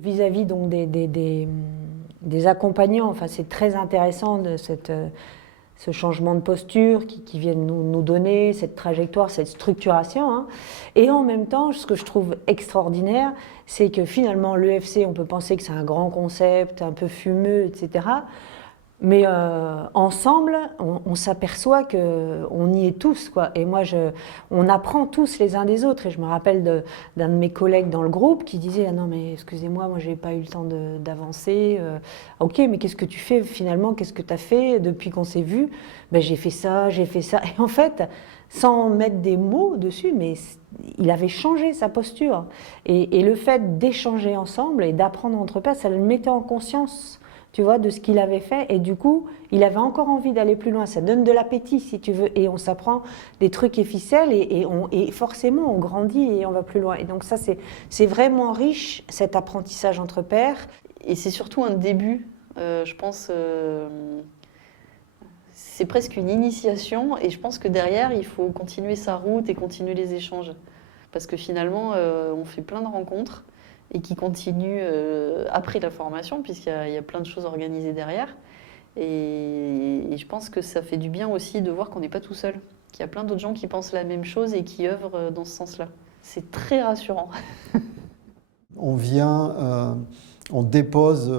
Vis-à-vis donc des accompagnants, enfin, c'est très intéressant de ce changement de posture qui viennent nous donner, cette trajectoire, cette structuration. Hein. Et en même temps, ce que je trouve extraordinaire, c'est que finalement l'EFC, on peut penser que c'est un grand concept, un peu fumeux, etc. Mais ensemble, on s'aperçoit qu'on y est tous, quoi. Et moi, on apprend tous les uns des autres. Et je me rappelle d'un de mes collègues dans le groupe qui disait « Ah non, mais excusez-moi, moi, j'ai pas eu le temps d'avancer. Ok, mais qu'est-ce que tu fais finalement? Qu'est-ce que tu as fait depuis qu'on s'est vu? Ben, j'ai fait ça, j'ai fait ça. » Et en fait, sans mettre des mots dessus, mais il avait changé sa posture. Et le fait d'échanger ensemble et d'apprendre entre pairs, ça le mettait en conscience, tu vois, de ce qu'il avait fait, et du coup, il avait encore envie d'aller plus loin. Ça donne de l'appétit, si tu veux, et on s'apprend des trucs et ficelles, et forcément, on grandit et on va plus loin. Et donc ça, c'est vraiment riche, cet apprentissage entre pairs. Et c'est surtout un début, je pense, c'est presque une initiation, et je pense que derrière, il faut continuer sa route et continuer les échanges. Parce que finalement, on fait plein de rencontres, et qui continuent après la formation, puisqu'il y a plein de choses organisées derrière. Et je pense que ça fait du bien aussi de voir qu'on n'est pas tout seul, qu'il y a plein d'autres gens qui pensent la même chose et qui œuvrent dans ce sens-là. C'est très rassurant. On vient, on dépose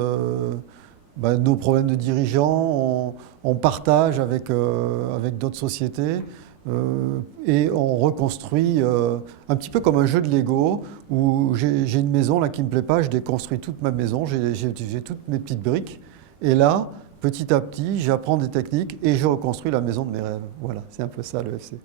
nos problèmes de dirigeants, on partage avec d'autres sociétés. Et on reconstruit un petit peu comme un jeu de Lego où j'ai une maison là qui ne me plaît pas, je déconstruis toute ma maison, j'ai toutes mes petites briques. Et là, petit à petit, j'apprends des techniques et je reconstruis la maison de mes rêves. Voilà, c'est un peu ça le FC.